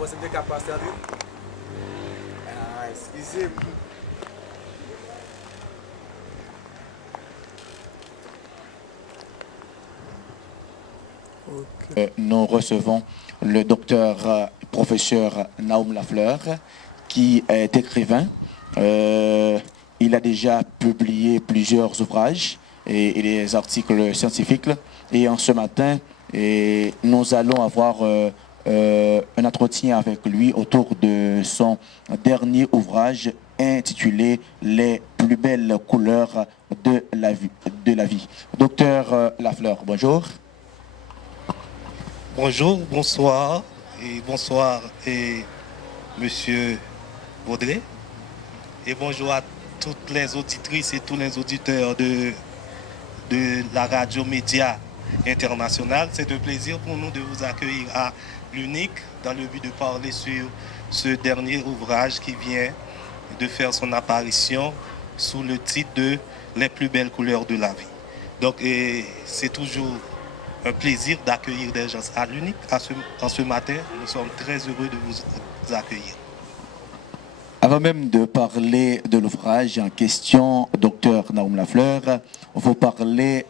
pensez que vous passer en ville? Ah, excusez-moi. Nous recevons le docteur professeur Naoum Lafleur, qui est écrivain. Il a déjà publié plusieurs ouvrages et des articles scientifiques. Et en ce matin, nous allons avoir un entretien avec lui autour de son dernier ouvrage intitulé « Les plus belles couleurs de la vie ». Docteur Lafleur, bonjour. Bonjour, bonsoir et Monsieur Baudré et bonjour à toutes les auditrices et tous les auditeurs de la radio média internationale. C'est un plaisir pour nous de vous accueillir à l'Unique dans le but de parler sur ce dernier ouvrage qui vient de faire son apparition sous le titre de Les plus belles couleurs de la vie. Donc c'est toujours un plaisir d'accueillir des gens à l'Unique. En ce matin, nous sommes très heureux de vous accueillir. Avant même de parler de l'ouvrage en question, docteur Naoum Lafleur, vous parlez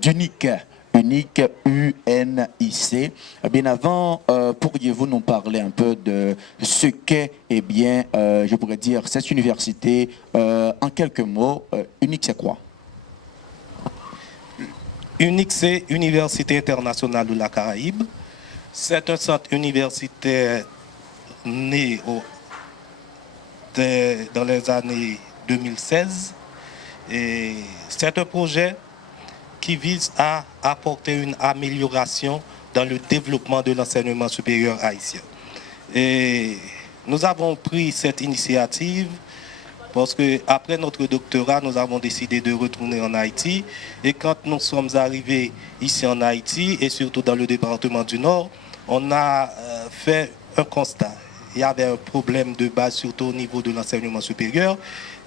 d'Unique, Unique, UNIC. Bien avant, pourriez-vous nous parler un peu de ce qu'est, je pourrais dire, cette université en quelques mots. Unique, c'est quoi? UNIC, c'est Université internationale de la Caraïbe. C'est un centre universitaire né dans les années 2016. Et c'est un projet qui vise à apporter une amélioration dans le développement de l'enseignement supérieur haïtien. Et nous avons pris cette initiative parce qu'après notre doctorat, nous avons décidé de retourner en Haïti. Et quand nous sommes arrivés ici en Haïti, et surtout dans le département du Nord, on a fait un constat. Il y avait un problème de base, surtout au niveau de l'enseignement supérieur.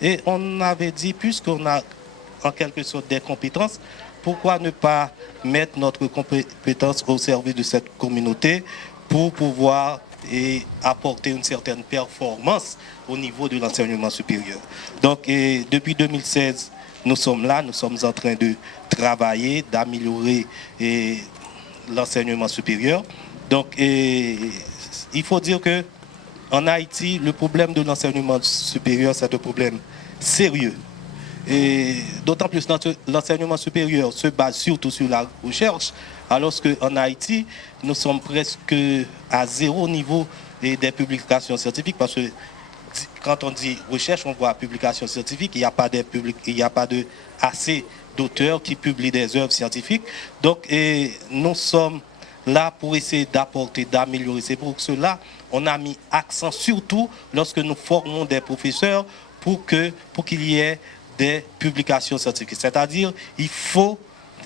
Et on avait dit, puisqu'on a en quelque sorte des compétences, pourquoi ne pas mettre notre compétence au service de cette communauté pour pouvoir apporter une certaine performance au niveau de l'enseignement supérieur. Donc, depuis 2016, nous sommes là, nous sommes en train de travailler, d'améliorer l'enseignement supérieur. Donc, il faut dire que en Haïti, le problème de l'enseignement supérieur, c'est un problème sérieux. Et d'autant plus l'enseignement supérieur se base surtout sur la recherche, alors qu'en Haïti, nous sommes presque à zéro niveau des publications scientifiques, parce que quand on dit recherche, on voit publications scientifiques, il n'y a pas de assez d'auteurs qui publient des œuvres scientifiques. Donc, nous sommes là pour essayer d'apporter, d'améliorer. C'est pour cela on a mis accent surtout lorsque nous formons des professeurs pour qu'il y ait des publications scientifiques. C'est-à-dire, il faut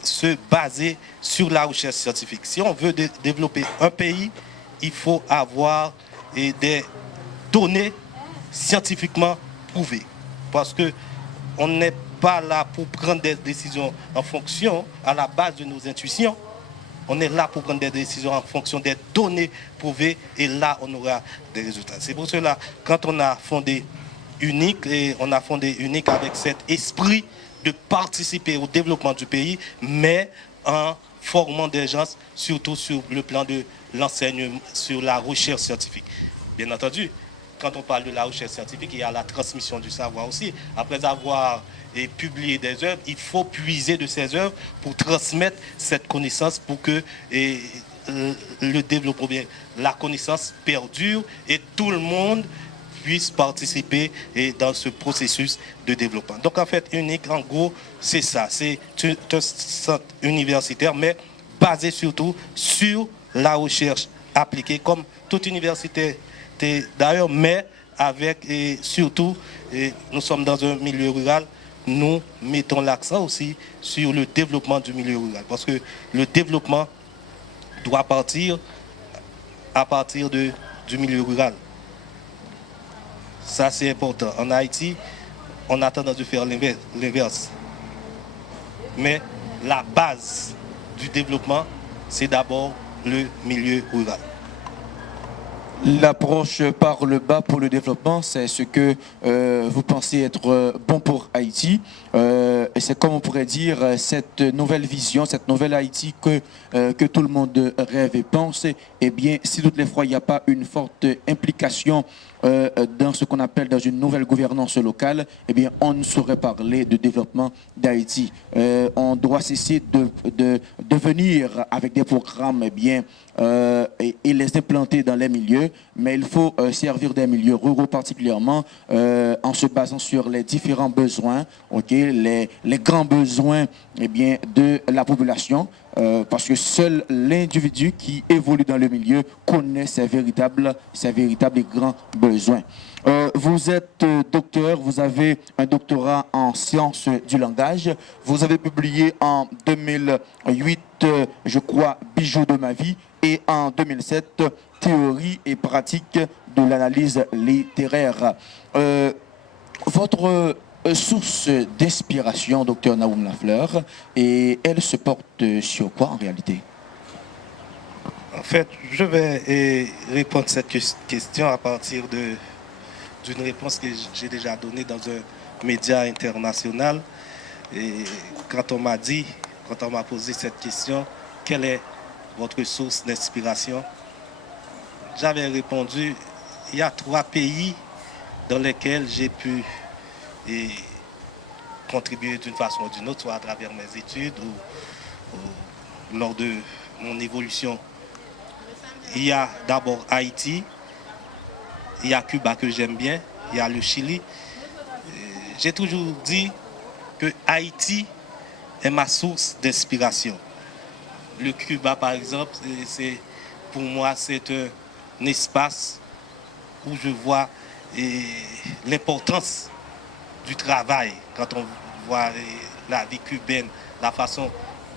se baser sur la recherche scientifique. Si on veut développer un pays, il faut avoir des données scientifiquement prouvées. Parce qu'on n'est pas là pour prendre des décisions en fonction, à la base de nos intuitions. On est là pour prendre des décisions en fonction des données prouvées et là, on aura des résultats. C'est pour cela, quand on a fondé Unique, et on a fondé Unique avec cet esprit de participer au développement du pays, mais en formant des gens, surtout sur le plan de l'enseignement, sur la recherche scientifique. Bien entendu, quand on parle de la recherche scientifique, il y a la transmission du savoir aussi. Après avoir publié des œuvres, il faut puiser de ces œuvres pour transmettre cette connaissance pour que le développement, la connaissance perdure et tout le monde puisse participer dans ce processus de développement. Donc en fait, Unique, en gros, c'est ça. C'est un centre universitaire, mais basé surtout sur la recherche appliquée, comme toute université d'ailleurs, mais avec surtout, nous sommes dans un milieu rural, nous mettons l'accent aussi sur le développement du milieu rural, parce que le développement doit partir à partir du milieu rural. Ça, c'est important. En Haïti, on a tendance de faire l'inverse. Mais la base du développement, c'est d'abord le milieu rural. L'approche par le bas pour le développement, c'est ce que vous pensez être bon pour Haïti. Et c'est comme on pourrait dire cette nouvelle vision, cette nouvelle Haïti que tout le monde rêve et pense. Eh bien, si toutes les fois il n'y a pas une forte implication dans ce qu'on appelle dans une nouvelle gouvernance locale, eh bien, on ne saurait parler de développement d'Haïti. On doit cesser de venir avec des programmes eh bien, et les implanter dans les milieux, mais il faut servir des milieux ruraux particulièrement en se basant sur les différents besoins, les grands besoins eh bien, de la population. Parce que seul l'individu qui évolue dans le milieu connaît ses véritables et grands besoins. Vous êtes docteur, vous avez un doctorat en sciences du langage. Vous avez publié en 2008, je crois, Bijoux de ma vie, et en 2007, Théorie et pratique de l'analyse littéraire. Votre source d'inspiration, docteur Naoum Lafleur, et elle se porte sur quoi en réalité? En fait, je vais répondre à cette question à partir d'une réponse que j'ai déjà donnée dans un média international. Et quand on m'a posé cette question, quelle est votre source d'inspiration? J'avais répondu, il y a 3 pays dans lesquels j'ai pu contribuer d'une façon ou d'une autre, soit à travers mes études ou lors de mon évolution. Il y a d'abord Haïti, il y a Cuba que j'aime bien, il y a le Chili. J'ai toujours dit que Haïti est ma source d'inspiration. Le Cuba, par exemple, pour moi, c'est un espace où je vois l'importance du travail. Quand on voit la vie cubaine, la façon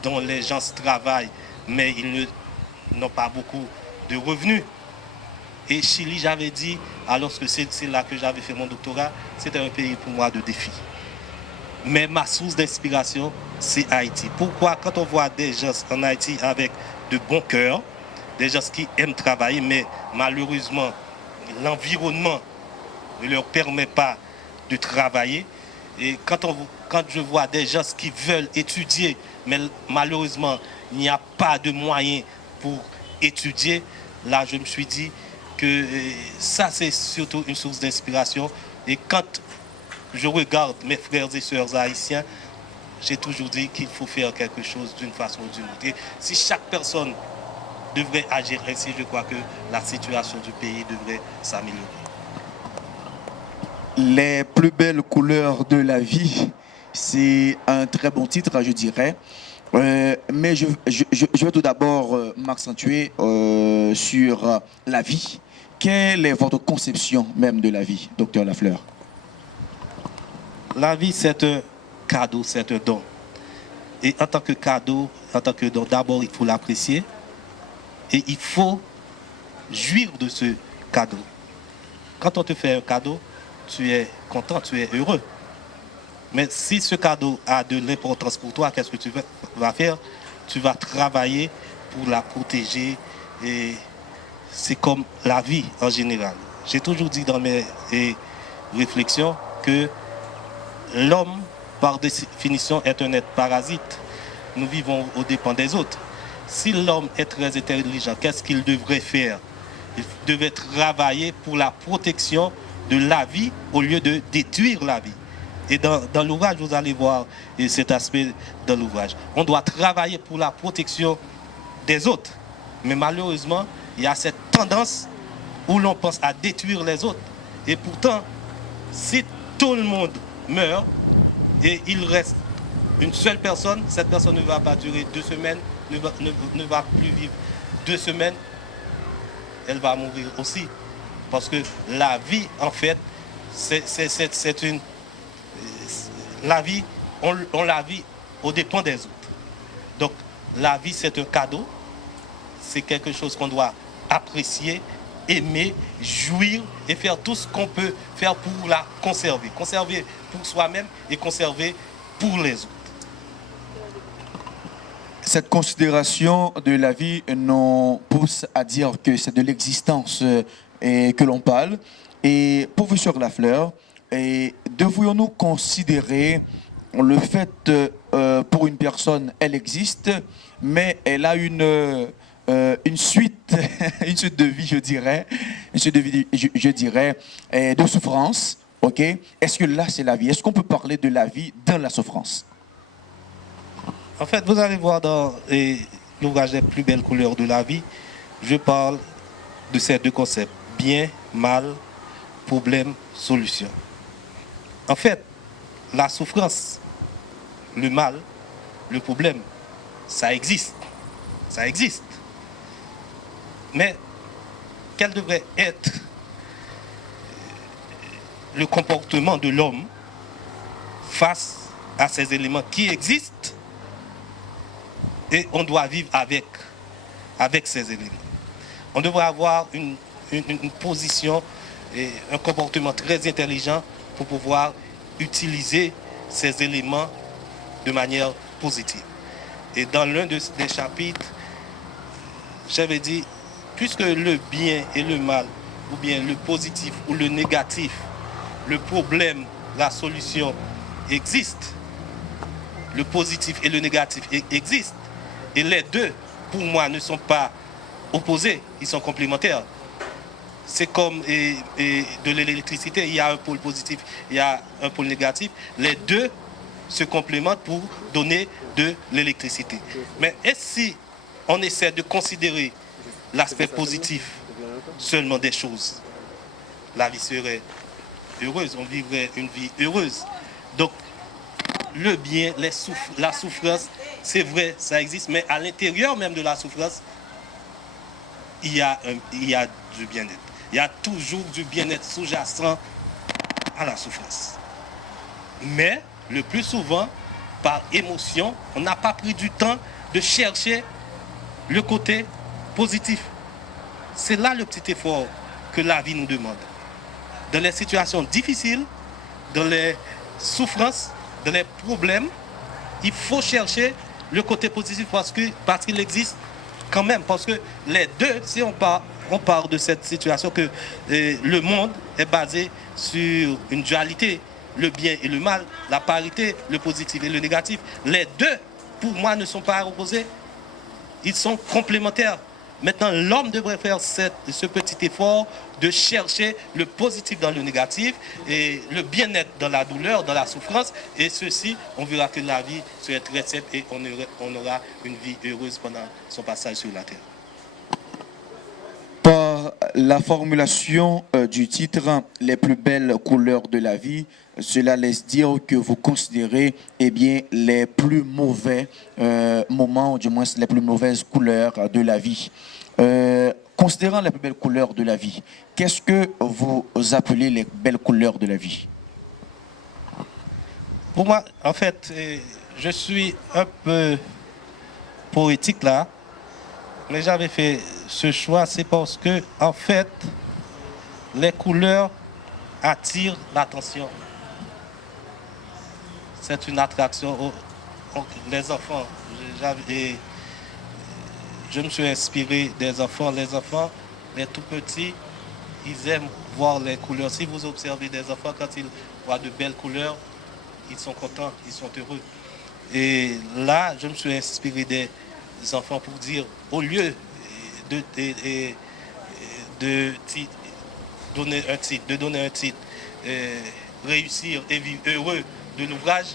dont les gens travaillent, mais ils n'ont pas beaucoup de revenus. Et Chili, j'avais dit, alors que c'est là que j'avais fait mon doctorat, c'était un pays pour moi de défi. Mais ma source d'inspiration, c'est Haïti. Pourquoi? Quand on voit des gens en Haïti avec de bons cœurs, des gens qui aiment travailler, mais malheureusement, l'environnement ne leur permet pas de travailler. Et quand je vois des gens qui veulent étudier, mais malheureusement, il n'y a pas de moyens pour étudier, là, je me suis dit que ça, c'est surtout une source d'inspiration. Et quand je regarde mes frères et sœurs haïtiens, j'ai toujours dit qu'il faut faire quelque chose d'une façon ou d'une autre. Et si chaque personne devrait agir ainsi, je crois que la situation du pays devrait s'améliorer. Les plus belles couleurs de la vie, c'est un très bon titre, je dirais. Mais je vais tout d'abord m'accentuer sur la vie. Quelle est votre conception même de la vie, docteur Lafleur? La vie, c'est un cadeau, c'est un don. Et en tant que cadeau, en tant que don, d'abord, il faut l'apprécier. Et il faut jouir de ce cadeau. Quand on te fait un cadeau, tu es content, tu es heureux. Mais si ce cadeau a de l'importance pour toi, qu'est-ce que tu vas faire? Tu vas travailler pour la protéger. Et c'est comme la vie en général. J'ai toujours dit dans mes réflexions que l'homme, par définition, est un être parasite. Nous vivons aux dépens des autres. Si l'homme est très intelligent, qu'est-ce qu'il devrait faire? Il devrait travailler pour la protection de la vie au lieu de détruire la vie. Et dans l'ouvrage, vous allez voir cet aspect dans l'ouvrage. On doit travailler pour la protection des autres. Mais malheureusement, il y a cette tendance où l'on pense à détruire les autres. Et pourtant, si tout le monde meurt et il reste une seule personne, cette personne ne va pas durer 2 semaines, ne va plus vivre 2 semaines, elle va mourir aussi. Parce que la vie, en fait, c'est une... La vie, on la vit aux dépens des autres. Donc, la vie, c'est un cadeau. C'est quelque chose qu'on doit apprécier, aimer, jouir et faire tout ce qu'on peut faire pour la conserver. Conserver pour soi-même et conserver pour les autres. Cette considération de la vie nous pousse à dire que c'est de l'existence que l'on parle. Et professeur Lafleur, devrions-nous considérer le fait pour une personne, elle existe, mais elle a une suite, une suite de vie, je dirais, une suite de vie, je dirais, de souffrance. Ok? Est-ce que là, c'est la vie? Est-ce qu'on peut parler de la vie dans la souffrance? En fait, vous allez voir dans l'ouvrage Les plus belles couleurs de la vie, je parle de ces deux concepts, bien, mal, problème, solution. En fait, la souffrance, le mal, le problème, ça existe. Ça existe. Mais quel devrait être le comportement de l'homme face à ces éléments qui existent et on doit vivre avec ces éléments. On devrait avoir une position et un comportement très intelligent pour pouvoir utiliser ces éléments de manière positive. Et dans l'un des chapitres, j'avais dit, puisque le bien et le mal, ou bien le positif ou le négatif, le problème, la solution existent, le positif et le négatif existent, et les deux, pour moi, ne sont pas opposés, ils sont complémentaires. C'est comme de l'électricité, il y a un pôle positif, il y a un pôle négatif. Les deux se complémentent pour donner de l'électricité. Mais si on essaie de considérer l'aspect positif seulement des choses, la vie serait heureuse, on vivrait une vie heureuse. Donc, le bien, la souffrance, c'est vrai, ça existe, mais à l'intérieur même de la souffrance, il y a du bien-être. Il y a toujours du bien-être sous-jacent à la souffrance. Mais, le plus souvent, par émotion, on n'a pas pris du temps de chercher le côté positif. C'est là le petit effort que la vie nous demande. Dans les situations difficiles, dans les souffrances, dans les problèmes, il faut chercher le côté positif parce qu'il existe quand même. Parce que les deux, si on part de cette situation que le monde est basé sur une dualité, le bien et le mal, la parité, le positif et le négatif, les deux, pour moi, ne sont pas opposés. Ils sont complémentaires. Maintenant, l'homme devrait faire ce petit effort de chercher le positif dans le négatif et le bien-être dans la douleur, dans la souffrance. Et ceci, on verra que la vie serait très simple et on aura une vie heureuse pendant son passage sur la terre. Par la formulation du titre « Les plus belles couleurs de la vie », cela laisse dire que vous considérez les plus mauvais moments, ou du moins les plus mauvaises couleurs de la vie. Considérant les plus belles couleurs de la vie, qu'est-ce que vous appelez les belles couleurs de la vie? Pour moi, en fait, je suis un peu poétique là, mais j'avais fait ce choix, c'est parce que, en fait, les couleurs attirent l'attention. C'est une attraction. Les enfants, je me suis inspiré des enfants. Les enfants, les tout petits, ils aiment voir les couleurs. Si vous observez des enfants, quand ils voient de belles couleurs, ils sont contents, ils sont heureux. Et là, je me suis inspiré des enfants pour dire, au lieu de donner un titre, réussir et vivre heureux de l'ouvrage,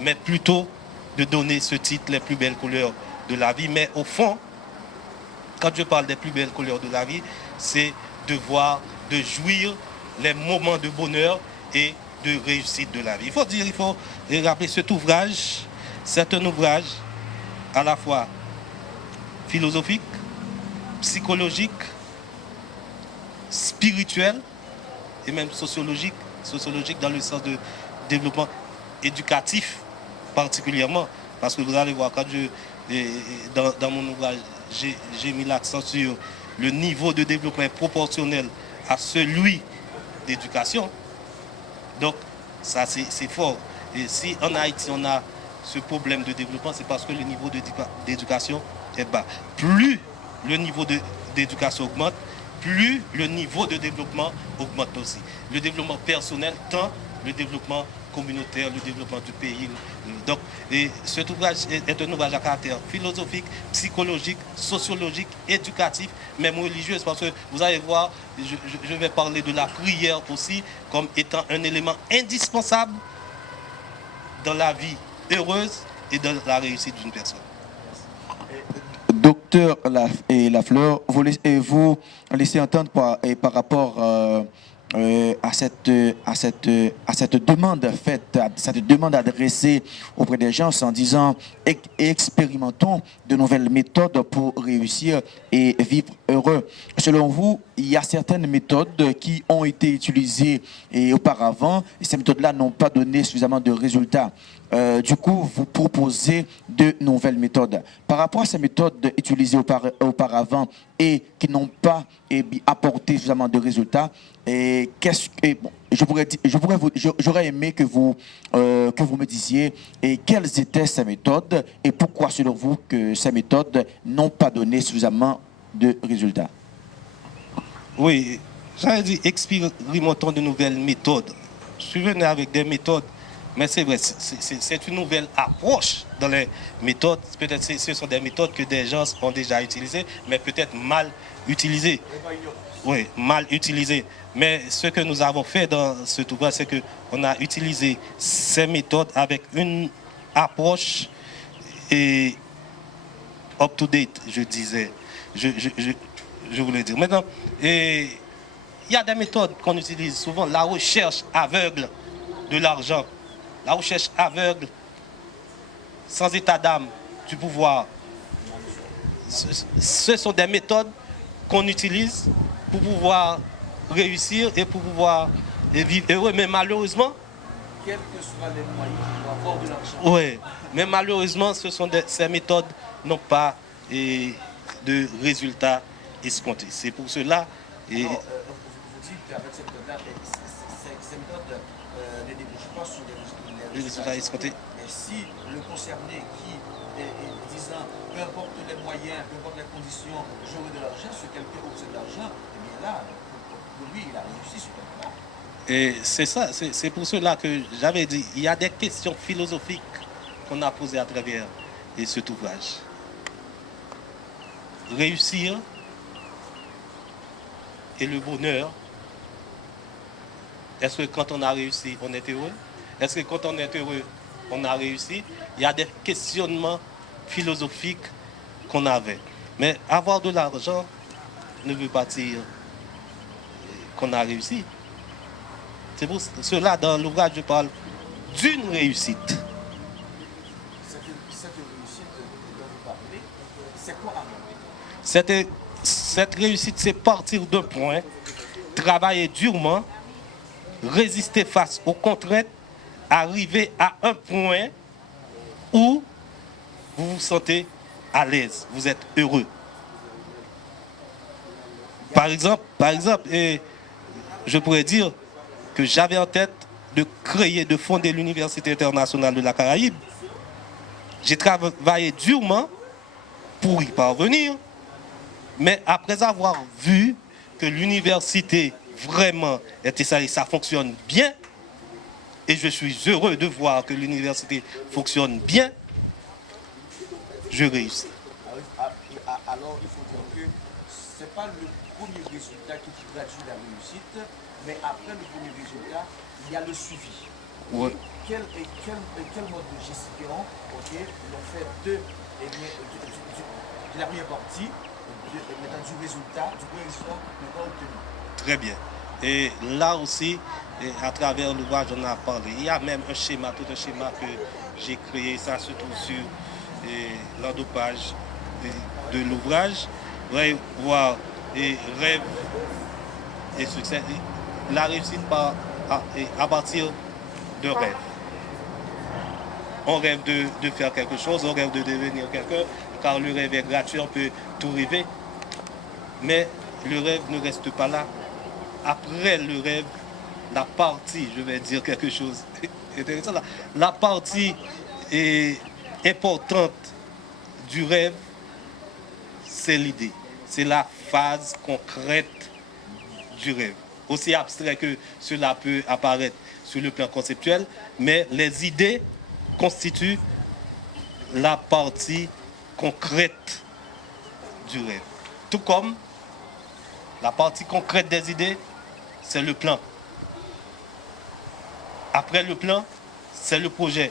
mais plutôt de donner ce titre, les plus belles couleurs de la vie. Mais au fond, quand je parle des plus belles couleurs de la vie, c'est de voir, de jouir les moments de bonheur et de réussite de la vie. Il faut rappeler cet ouvrage, c'est un ouvrage à la fois philosophique, psychologique, spirituel et même sociologique dans le sens de développement éducatif particulièrement. Parce que vous allez voir, quand dans mon ouvrage, j'ai mis l'accent sur le niveau de développement proportionnel à celui d'éducation. Donc, ça c'est fort. Et si en Haïti, on a ce problème de développement, c'est parce que le niveau d'éducation est bas. Plus le niveau d'éducation augmente, plus le niveau de développement augmente aussi. Le développement personnel, tant le développement communautaire, le développement du pays. Donc, et cet ouvrage est un ouvrage à caractère philosophique, psychologique, sociologique, éducatif, même religieux, parce que vous allez voir, je vais parler de la prière aussi comme étant un élément indispensable dans la vie heureuse et dans la réussite d'une personne. Docteur Lafleur, vous laissez entendre par rapport à cette demande faite, à cette demande adressée auprès des gens en disant expérimentons de nouvelles méthodes pour réussir et vivre heureux. Selon vous, il y a certaines méthodes qui ont été utilisées auparavant et ces méthodes-là n'ont pas donné suffisamment de résultats. Du coup, vous proposez de nouvelles méthodes. Par rapport à ces méthodes utilisées auparavant et qui n'ont pas apporté suffisamment de résultats, j'aurais aimé que vous me disiez quelles étaient ces méthodes et pourquoi, selon vous, que ces méthodes n'ont pas donné suffisamment de résultats. Oui, j'avais dit expérimentons de nouvelles méthodes. Je suis venu avec des méthodes. Mais c'est vrai, c'est une nouvelle approche dans les méthodes. Peut-être que ce sont des méthodes que des gens ont déjà utilisées, mais peut-être mal utilisées. Oui, mal utilisées. Mais ce que nous avons fait dans ce ouvrage, c'est qu'on a utilisé ces méthodes avec une approche up-to-date, je disais. Je voulais dire. Maintenant, il y a des méthodes qu'on utilise souvent. La recherche aveugle de l'argent. La recherche aveugle, sans état d'âme, du pouvoir. Ce sont des méthodes qu'on utilise pour pouvoir réussir et pour pouvoir vivre heureux. Mais malheureusement, quels que soient les moyens pour avoir de l'argent. Oui, mais malheureusement, ces méthodes n'ont pas de résultats escomptés. C'est pour cela... Alors, vous dites qu'avec cette méthode-là, ces méthodes ne débouchent pas sur les résultats escomptés. Mais si le concerné qui est disant, peu importe les moyens, peu importe les conditions, j'aurai de l'argent, ce quelqu'un obtient de l'argent, et bien là, pour lui, il a réussi sur quelque part. Et c'est ça, c'est pour cela que j'avais dit, il y a des questions philosophiques qu'on a posées à travers cet ouvrage. Réussir et le bonheur. Est-ce que quand on a réussi, on est heureux? Est-ce que quand on est heureux, on a réussi? Il y a des questionnements philosophiques qu'on avait. Mais avoir de l'argent ne veut pas dire qu'on a réussi. C'est pour cela, dans l'ouvrage, je parle d'une réussite. Cette réussite dont vous parlez, c'est quoi avant? Cette réussite, c'est partir d'un point, travailler durement, résister face aux contraintes, arriver à un point où vous vous sentez à l'aise, vous êtes heureux. Par exemple, je pourrais dire que j'avais en tête de fonder l'Université internationale de la Caraïbe. J'ai travaillé durement pour y parvenir, mais après avoir vu que l'université vraiment ça fonctionne bien, et je suis heureux de voir que l'université fonctionne bien, je réussis. Alors, il faut dire que ce n'est pas le premier résultat qui gradue la réussite, mais après le premier résultat, il y a le suivi. Oui. Quel mode de gestion l'ont fait de la première partie, du résultat, du premier résultat qu'on a obtenu? Très bien. Et là aussi, à travers l'ouvrage, on a parlé. Il y a même un schéma, tout un schéma que j'ai créé. Ça se trouve sur l'endopage de l'ouvrage. Vous allez voir rêve et succès. La réussite à partir de rêve. On rêve de faire quelque chose, on rêve de devenir quelqu'un, car le rêve est gratuit, on peut tout rêver. Mais le rêve ne reste pas là. Après le rêve, la partie, je vais dire quelque chose intéressant, la partie importante du rêve, c'est l'idée. C'est la phase concrète du rêve. Aussi abstrait que cela peut apparaître sur le plan conceptuel, mais les idées constituent la partie concrète du rêve. Tout comme la partie concrète des idées, c'est le plan. Après le plan, c'est le projet.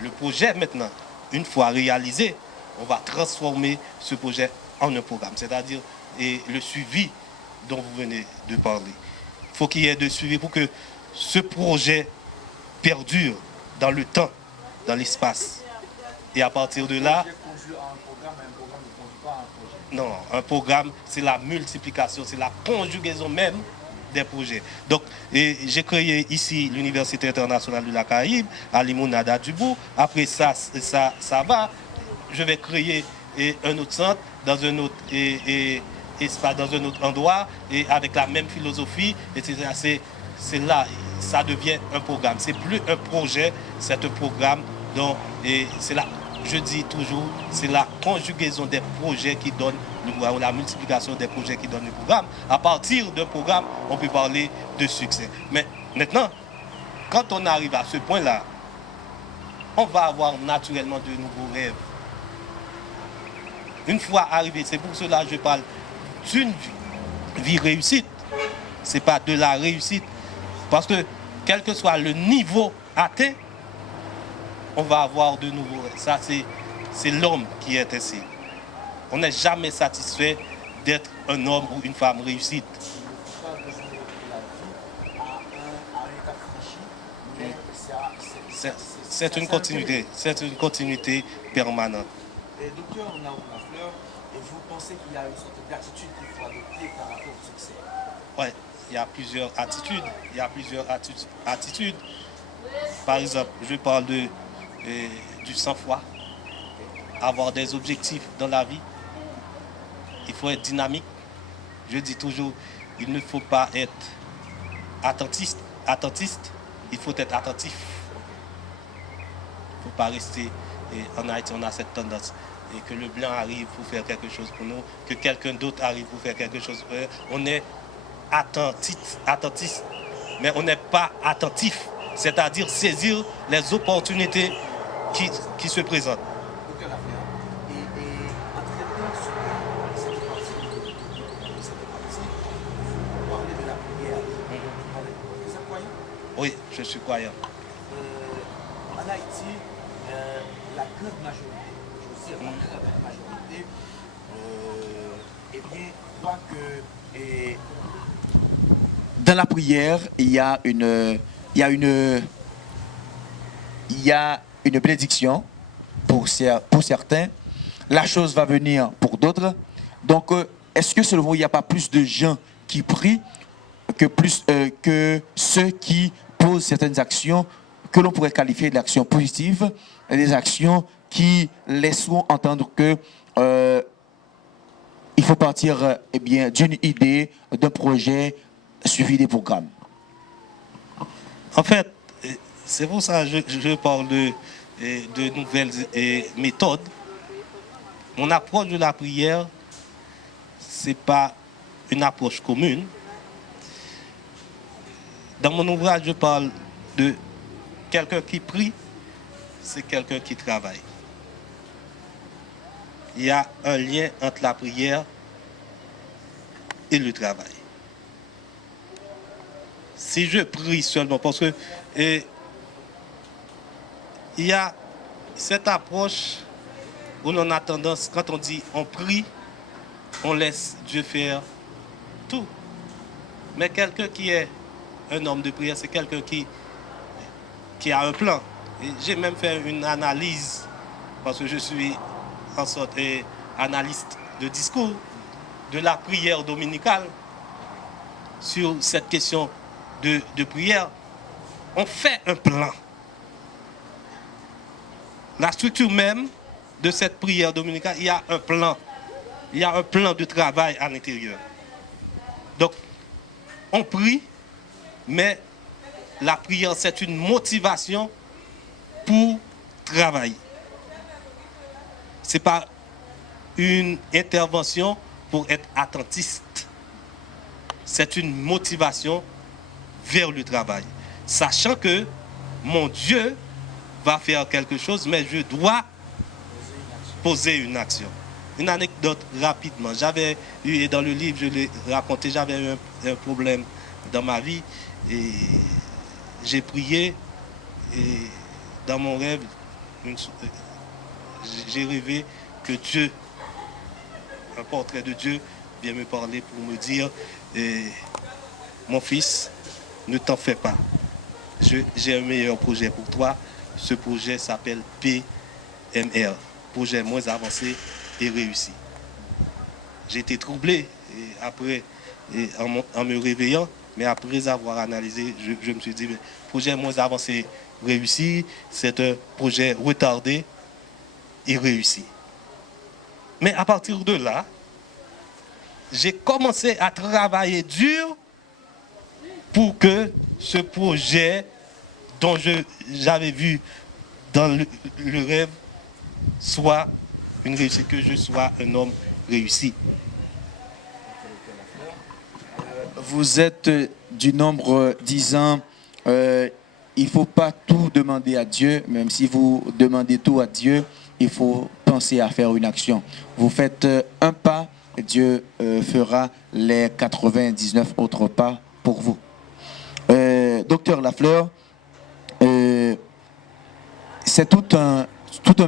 Le projet, maintenant, une fois réalisé, on va transformer ce projet en un programme, c'est-à-dire le suivi dont vous venez de parler. Il faut qu'il y ait de suivi pour que ce projet perdure dans le temps, dans l'espace. Et à partir de là... Non, un programme, c'est la multiplication, c'est la conjugaison même des projets. Donc, j'ai créé ici l'Université internationale de la Caraïbe, à Limonada du Bout. Après ça va. Je vais créer un autre centre dans un autre espace, dans un autre endroit, et avec la même philosophie, etc. C'est là, ça devient un programme. C'est plus un projet, c'est un programme. Donc, c'est là. Je dis toujours, c'est la conjugaison des projets qui donne ou la multiplication des projets qui donne le programme. À partir d'un programme, on peut parler de succès. Mais maintenant, quand on arrive à ce point-là, on va avoir naturellement de nouveaux rêves. Une fois arrivé, c'est pour cela que je parle d'une vie réussite. Ce n'est pas de la réussite. Parce que quel que soit le niveau atteint, on va avoir de nouveaux rêves. Ça, c'est l'homme qui est ainsi. On n'est jamais satisfait d'être un homme ou une femme réussite. C'est une continuité permanente. Et docteur Naoum Lafleur, vous pensez qu'il y a une sorte d'attitude qu'il faut adopter par rapport au succès? Oui, il y a plusieurs attitudes. Par exemple, je parle du sang-froid. Avoir des objectifs dans la vie. Il faut être dynamique. Je dis toujours, il ne faut pas être attentiste. Il faut être attentif. Il ne faut pas rester. En Haïti, on a cette tendance. Et que le blanc arrive pour faire quelque chose pour nous, que quelqu'un d'autre arrive pour faire quelque chose pour eux. On est attentiste, mais on n'est pas attentif. C'est-à-dire saisir les opportunités qui se présentent. Docteur Lafleur, et en traitant sur cette partie, vous parlez de la prière. Vous êtes croyant? Oui, je suis croyant. En Haïti, la grande majorité, je veux dire la grande majorité, eh bien, croit que dans la prière, il y a une bénédiction pour certains. La chose va venir pour d'autres. Donc, est-ce que selon vous, il n'y a pas plus de gens qui prient que ceux qui posent certaines actions que l'on pourrait qualifier d'actions positives, des actions qui laisseront entendre que il faut partir d'une idée, d'un projet suivi des programmes? En fait, c'est pour ça que je parle de nouvelles méthodes. Mon approche de la prière, ce n'est pas une approche commune. Dans mon ouvrage, je parle de quelqu'un qui prie, c'est quelqu'un qui travaille. Il y a un lien entre la prière et le travail. Si je prie seulement, parce que il y a cette approche où l'on a tendance, quand on dit on prie, on laisse Dieu faire tout. Mais quelqu'un qui est un homme de prière, c'est quelqu'un qui a un plan. J'ai même fait une analyse, parce que je suis en sorte analyste de discours, de la prière dominicale sur cette question de prière. On fait un plan. La structure même de cette prière dominicale, il y a un plan. Il y a un plan de travail à l'intérieur. Donc, on prie, mais la prière, c'est une motivation pour travailler. Ce n'est pas une intervention pour être attentiste. c'est une motivation vers le travail. Sachant que mon Dieu va faire quelque chose, mais je dois poser une action. Une anecdote rapidement. J'avais eu, et dans le livre, je l'ai raconté, j'avais eu un problème dans ma vie et j'ai prié et dans mon rêve, j'ai rêvé que Dieu, un portrait de Dieu, vient me parler pour me dire mon fils, ne t'en fais pas. J'ai un meilleur projet pour toi. Ce projet s'appelle PMR, projet moins avancé et réussi. J'ai été troublé en me réveillant, mais après avoir analysé, je me suis dit, projet moins avancé réussi, c'est un projet retardé et réussi. Mais à partir de là, j'ai commencé à travailler dur pour que ce projet dont j'avais vu dans le rêve soit une réussite, que je sois un homme réussi. Vous êtes du nombre disant il ne faut pas tout demander à Dieu, même si vous demandez tout à Dieu, il faut penser à faire une action. Vous faites un pas, Dieu fera les 99 autres pas pour vous. Docteur Lafleur, c'est tout un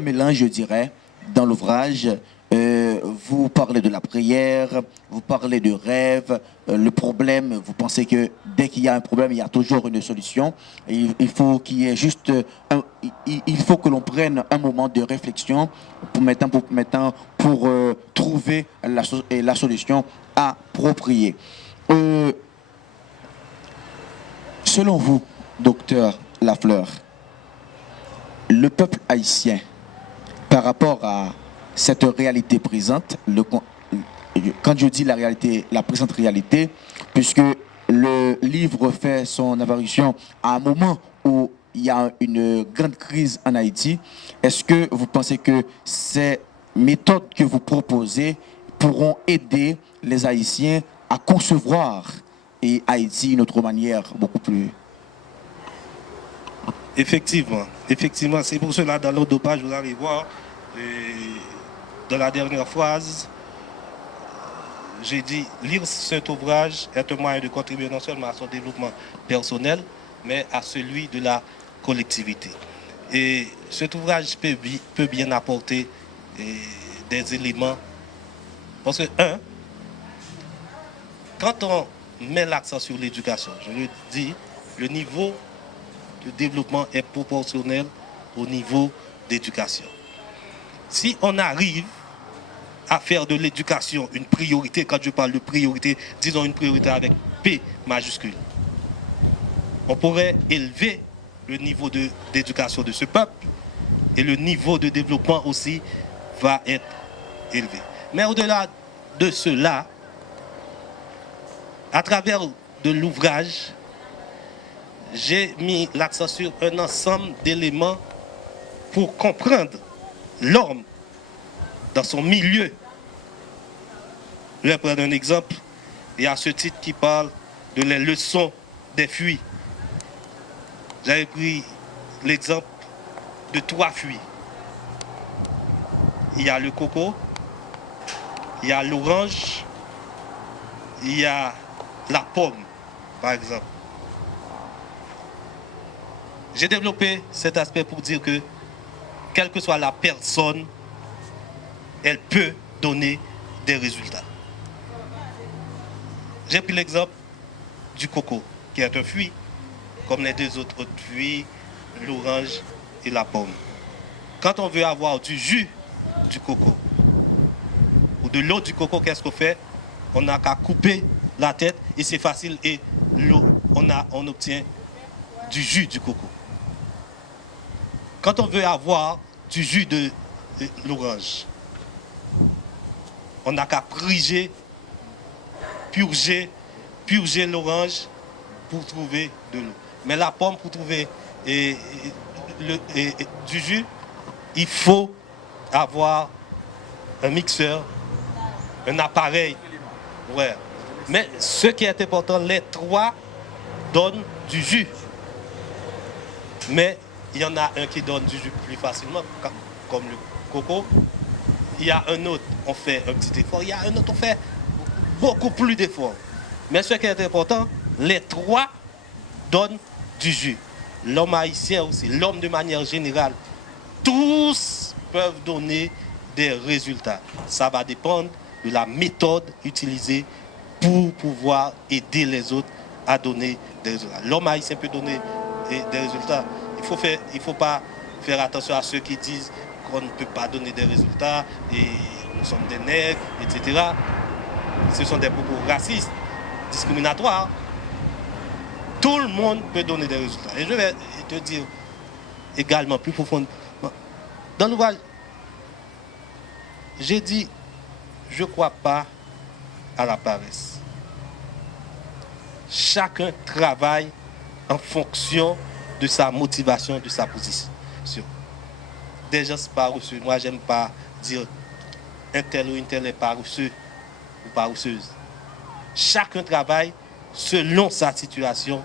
mélange, je dirais, dans l'ouvrage. Vous parlez de la prière, vous parlez de rêve, le problème, vous pensez que dès qu'il y a un problème, il y a toujours une solution. Il faut qu'il y ait juste il faut que l'on prenne un moment de réflexion pour trouver la solution appropriée. Selon vous, docteur Lafleur, le peuple haïtien, par rapport à cette réalité présente, quand je dis la présente réalité, puisque le livre fait son apparition à un moment où il y a une grande crise en Haïti, est-ce que vous pensez que ces méthodes que vous proposez pourront aider les Haïtiens à concevoir Haïti d'une autre manière beaucoup plus... Effectivement, c'est pour cela dans l'autre page, vous allez voir, dans la dernière phrase, j'ai dit, lire cet ouvrage est un moyen de contribuer non seulement à son développement personnel, mais à celui de la collectivité. Et cet ouvrage peut bien apporter des éléments, parce que, quand on met l'accent sur l'éducation, je le dis, le niveau de développement est proportionnel au niveau d'éducation. Si on arrive à faire de l'éducation une priorité, quand je parle de priorité, disons une priorité avec P majuscule, on pourrait élever le niveau d'éducation de ce peuple et le niveau de développement aussi va être élevé. Mais au-delà de cela, à travers de l'ouvrage, j'ai mis l'accent sur un ensemble d'éléments pour comprendre l'homme dans son milieu. Je vais prendre un exemple. Il y a ce titre qui parle de les leçons des fruits. J'avais pris l'exemple de 3 fruits. Il y a le coco, il y a l'orange, il y a la pomme, par exemple. J'ai développé cet aspect pour dire que, quelle que soit la personne, elle peut donner des résultats. J'ai pris l'exemple du coco, qui est un fruit, comme les deux autres fruits, l'orange et la pomme. Quand on veut avoir du jus du coco, ou de l'eau du coco, qu'est-ce qu'on fait? On n'a qu'à couper la tête et c'est facile et l'eau, on obtient du jus du coco. Quand on veut avoir du jus de l'orange, on n'a qu'à purger l'orange pour trouver de l'eau. Mais la pomme, pour trouver du jus, il faut avoir un mixeur, un appareil. Ouais. Mais ce qui est important, les trois donnent du jus. Mais il y en a un qui donne du jus plus facilement, comme le coco. Il y a un autre, on fait un petit effort. Il y a un autre, on fait beaucoup plus d'efforts. Mais ce qui est important, les trois donnent du jus. L'homme haïtien aussi, l'homme de manière générale, tous peuvent donner des résultats. Ça va dépendre de la méthode utilisée pour pouvoir aider les autres à donner des résultats. L'homme haïtien peut donner des résultats. Il faut pas faire attention à ceux qui disent qu'on ne peut pas donner des résultats et nous sommes des nègres, etc. Ce sont des propos racistes, discriminatoires. Tout le monde peut donner des résultats. Et je vais te dire également plus profondément. Dans l'ouvrage, j'ai dit, je ne crois pas à la paresse. Chacun travaille en fonction de sa motivation, de sa position. Des gens paresseux. Moi, j'aime pas dire un tel ou une telle est paresseux ou paresseuse. Chacun travaille selon sa situation,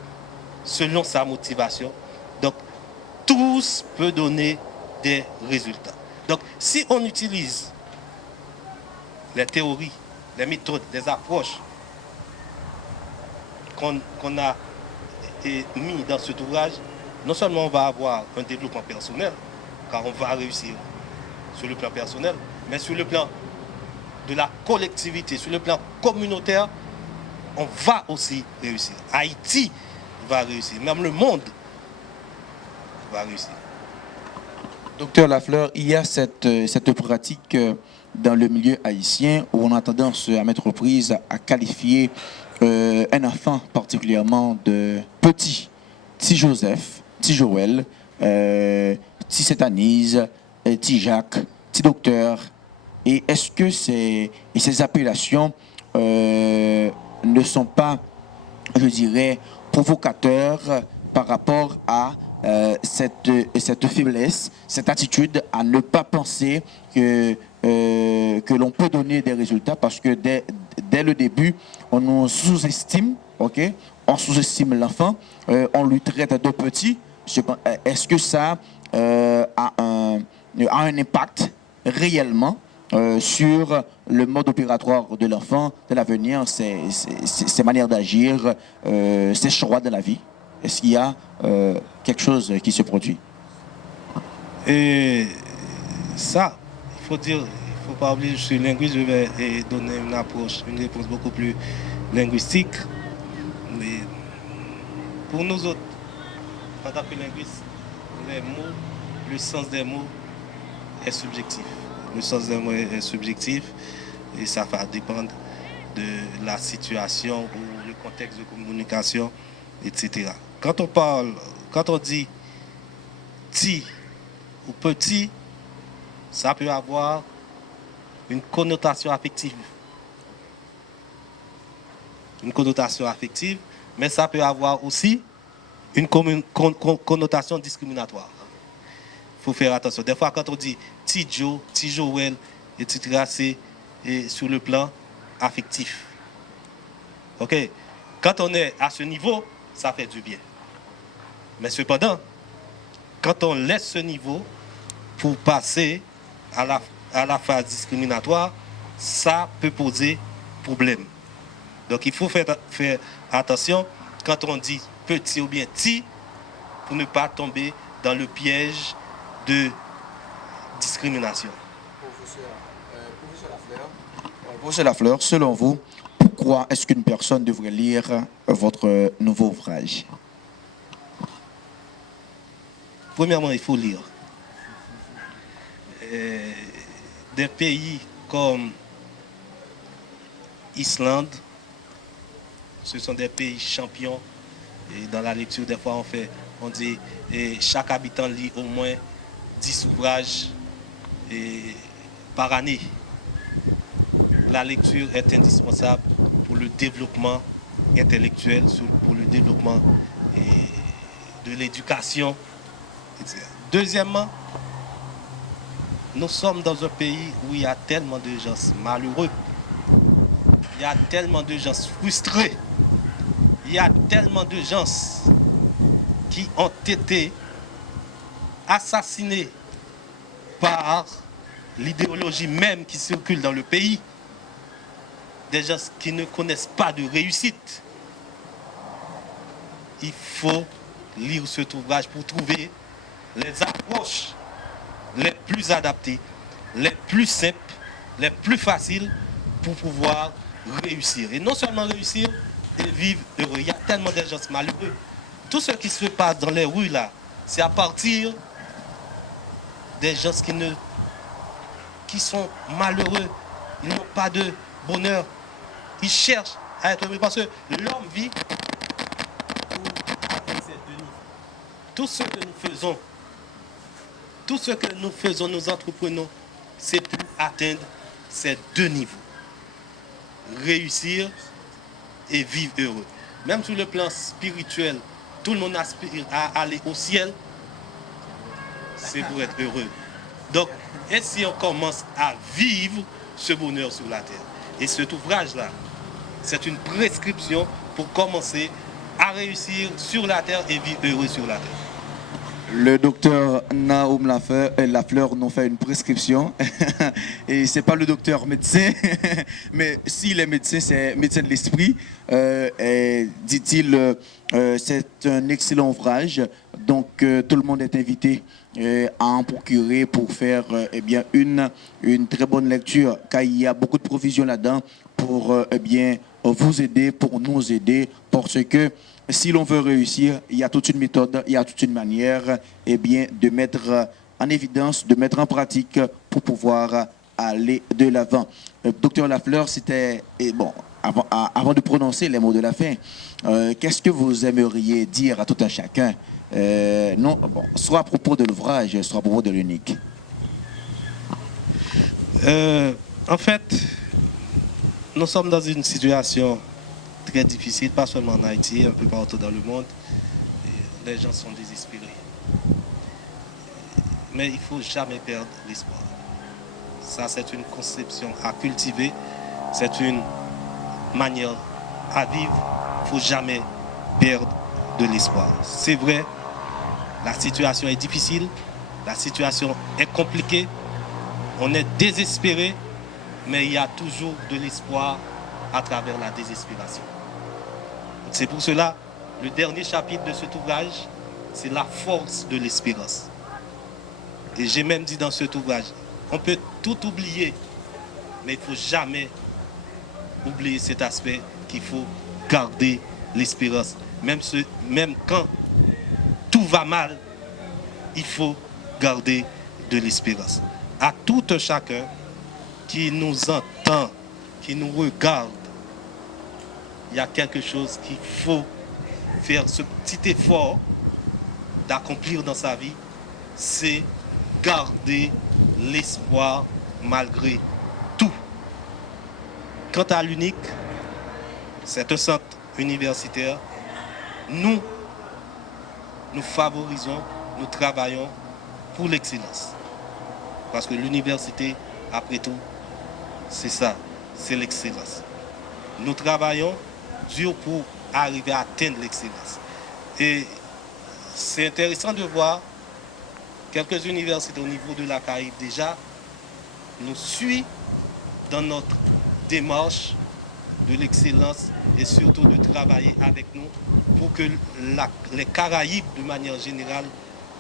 selon sa motivation. Donc, tous peuvent donner des résultats. Donc, si on utilise les théories, les méthodes, les approches qu'on a mis dans cet ouvrage, non seulement on va avoir un développement personnel, car on va réussir sur le plan personnel, mais sur le plan de la collectivité, sur le plan communautaire, on va aussi réussir. Haïti va réussir, même le monde va réussir. Docteur Lafleur, il y a cette pratique dans le milieu haïtien où on a tendance à mettre prise à qualifier un enfant particulièrement de petit Joseph, petit Joël, petit Sétanise, petit Jacques, petit docteur. Et est-ce que ces appellations ne sont pas, je dirais, provocateurs par rapport à cette faiblesse, cette attitude à ne pas penser que l'on peut donner des résultats, parce que dès le début, on nous sous-estime, ok? On sous-estime l'enfant, on lui traite de petit. Est-ce que ça a un impact réellement sur le mode opératoire de l'enfant, de l'avenir, ses manières d'agir, ses choix de la vie? Est-ce qu'il y a quelque chose qui se produit? Et ça, il faut dire, il ne faut pas oublier, je suis linguiste, je vais donner une approche, une réponse beaucoup plus linguistique. Mais pour nous autres, en tant que linguistes, les mots, le sens des mots est subjectif. Le sens des mots est subjectif et ça va dépendre de la situation ou le contexte de communication, etc. Quand on dit petit ou petit, ça peut avoir une connotation affective. Une connotation affective, mais ça peut avoir aussi une connotation discriminatoire. Il faut faire attention. Des fois, quand on dit petit Joe, petit Joël, etc., c'est sur le plan affectif. OK? Quand on est à ce niveau, ça fait du bien. Mais cependant, quand on laisse ce niveau pour passer à la phase discriminatoire, ça peut poser problème. Donc il faut faire attention quand on dit petit ou bien petit pour ne pas tomber dans le piège de discrimination. Professeur Lafleur, selon vous, pourquoi est-ce qu'une personne devrait lire votre nouveau ouvrage? Premièrement, il faut lire. Des pays comme Islande, ce sont des pays champions. Et dans la lecture, des fois, on dit chaque habitant lit au moins 10 ouvrages par année. La lecture est indispensable pour le développement intellectuel, pour le développement de l'éducation. Deuxièmement, nous sommes dans un pays où il y a tellement de gens malheureux. Il il y a tellement de gens frustrés. Il y a tellement de gens qui ont été assassinés par l'idéologie même qui circule dans le pays. Des gens qui ne connaissent pas de réussite. Il faut lire cet ouvrage pour trouver les approches les plus adaptées, les plus simples, les plus faciles pour pouvoir réussir. Et non seulement réussir, et vivre heureux. Il y a tellement de gens malheureux. Tout ce qui se passe dans les rues là, c'est à partir des gens qui sont malheureux. Ils n'ont pas de bonheur. Ils cherchent à être heureux parce que l'homme vit pour atteindre ces deux niveaux. Tout ce que nous faisons, nous entreprenons, c'est pour atteindre ces deux niveaux. Réussir et vivre heureux. Même sur le plan spirituel, tout le monde aspire à aller au ciel, c'est pour être heureux. Donc, et si on commence à vivre ce bonheur sur la terre? Et cet ouvrage-là, c'est une prescription pour commencer à réussir sur la terre et vivre heureux sur la terre. Le docteur Naoum Lafleur nous fait une prescription. Et ce n'est pas le docteur médecin, mais s'il est médecin, c'est médecin de l'esprit. Dit-il, c'est un excellent ouvrage. Donc, tout le monde est invité à en procurer pour faire eh bien, une très bonne lecture, car il y a beaucoup de provisions là-dedans pour eh bien, vous aider, pour nous aider, parce que si l'on veut réussir, il y a toute une méthode, il y a toute une manière eh bien, de mettre en évidence, de mettre en pratique pour pouvoir aller de l'avant. Docteur Lafleur, c'était, bon, avant de prononcer les mots de la fin, qu'est-ce que vous aimeriez dire à tout un chacun, non, bon, soit à propos de l'ouvrage, soit à propos de l'unique? En fait, nous sommes dans une situation très difficile, pas seulement en Haïti, un peu partout dans le monde. Les gens sont désespérés. Mais il ne faut jamais perdre l'espoir. Ça, c'est une conception à cultiver, c'est une manière à vivre. Il ne faut jamais perdre de l'espoir. C'est vrai, la situation est difficile, la situation est compliquée, on est désespéré, mais il y a toujours de l'espoir à travers la désespération. C'est pour cela, le dernier chapitre de cet ouvrage, c'est la force de l'espérance. Et j'ai même dit dans cet ouvrage, on peut tout oublier, mais il ne faut jamais oublier cet aspect qu'il faut garder l'espérance. Même quand tout va mal, il faut garder de l'espérance. À tout un chacun qui nous entend, qui nous regarde, il y a quelque chose qu'il faut faire, ce petit effort d'accomplir dans sa vie, c'est garder l'espoir malgré tout. Quant à l'unique, c'est un centre universitaire. Nous favorisons, nous travaillons pour l'excellence. Parce que l'université, après tout, c'est ça, c'est l'excellence. Nous travaillons dur pour arriver à atteindre l'excellence. Et c'est intéressant de voir quelques universités au niveau de la Caraïbe déjà nous suivent dans notre démarche de l'excellence et surtout de travailler avec nous pour que les Caraïbes, de manière générale,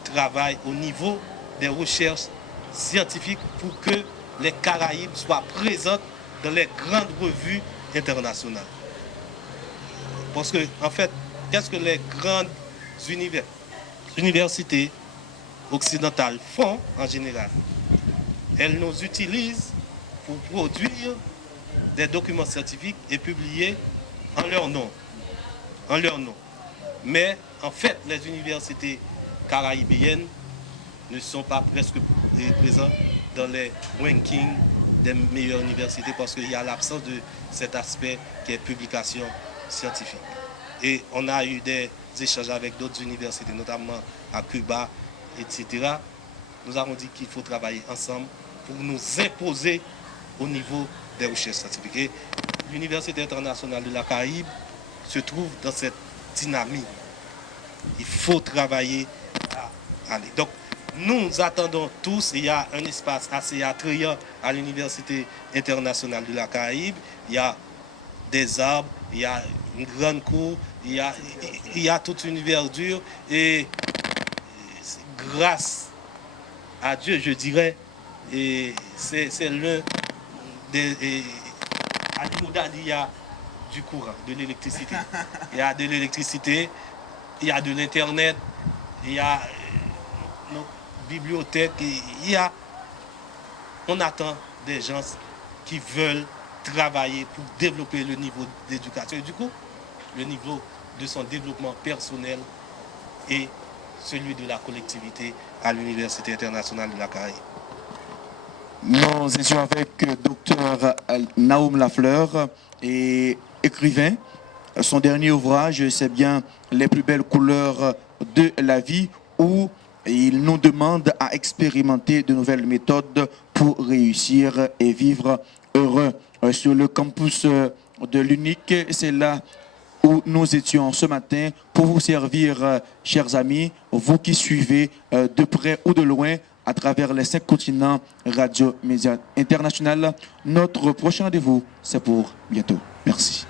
travaillent au niveau des recherches scientifiques pour que les Caraïbes soient présentes dans les grandes revues internationales. Parce que, en fait, qu'est-ce que les grandes universités occidentales font en général? Elles nous utilisent pour produire des documents scientifiques et publier en leur nom. Mais, en fait, les universités caraïbéennes ne sont pas presque présentes dans les rankings des meilleures universités parce qu'il y a l'absence de cet aspect qui est publication scientifique. Et on a eu des échanges avec d'autres universités, notamment à Cuba, etc. Nous avons dit qu'il faut travailler ensemble pour nous imposer au niveau des recherches scientifiques. Et l'Université internationale de la Caraïbe se trouve dans cette dynamique. Il faut travailler à aller. Donc, nous attendons tous, il y a un espace assez attrayant à l'Université internationale de la Caraïbe. Il y a des arbres, il y a une grande cour, il y a toute une verdure. Et grâce à Dieu, je dirais, et c'est l'un des... À Limoudane, il y a du courant, de l'électricité. Il y a de l'électricité, il y a de l'Internet, il y a nos bibliothèques, on attend des gens qui veulent travailler pour développer le niveau d'éducation. Et du coup, le niveau de son développement personnel et celui de la collectivité à l'Université internationale de la Caraïbe. Nous étions avec Dr Naoum Lafleur, et écrivain. Son dernier ouvrage, c'est bien Les plus belles couleurs de la vie, où il nous demande à expérimenter de nouvelles méthodes pour réussir et vivre heureux. Sur le campus de l'UNIC, c'est là où nous étions ce matin pour vous servir, chers amis, vous qui suivez de près ou de loin à travers les 5 continents Radio Média International. Notre prochain rendez-vous, c'est pour bientôt. Merci.